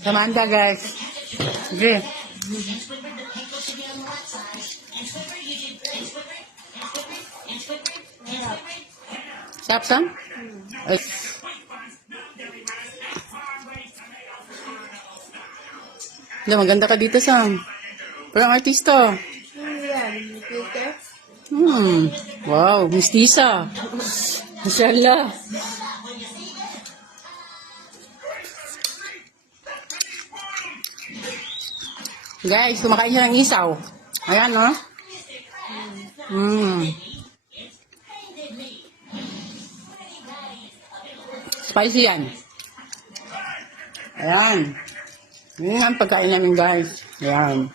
Samantha, guys. Okay. Sarap, Sam? Ay. Maganda ka dito, Sam. Parang artista. Yan, Twitter. Wow, mistisa. Mashallah. Guys, kumakain siya ng isaw. Ayan, no? Spicy yan. Ayan. Yan ang pagkain namin, guys. Ayan.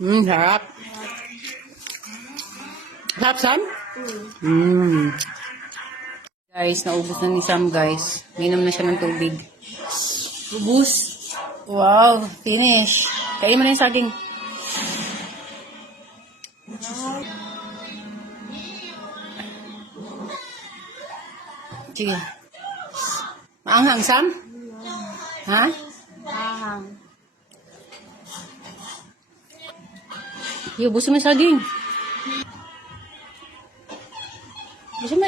Sarap. Sarap, Sam? Guys, naubos na ni Sam, guys. Minom na siya ng tubig. Ubus. Wow, finish. Kain mo na yung saging. Sige. Maanghang, Sam? Ha? Ahang. Ubusin mo yung saging. Ubusin mo.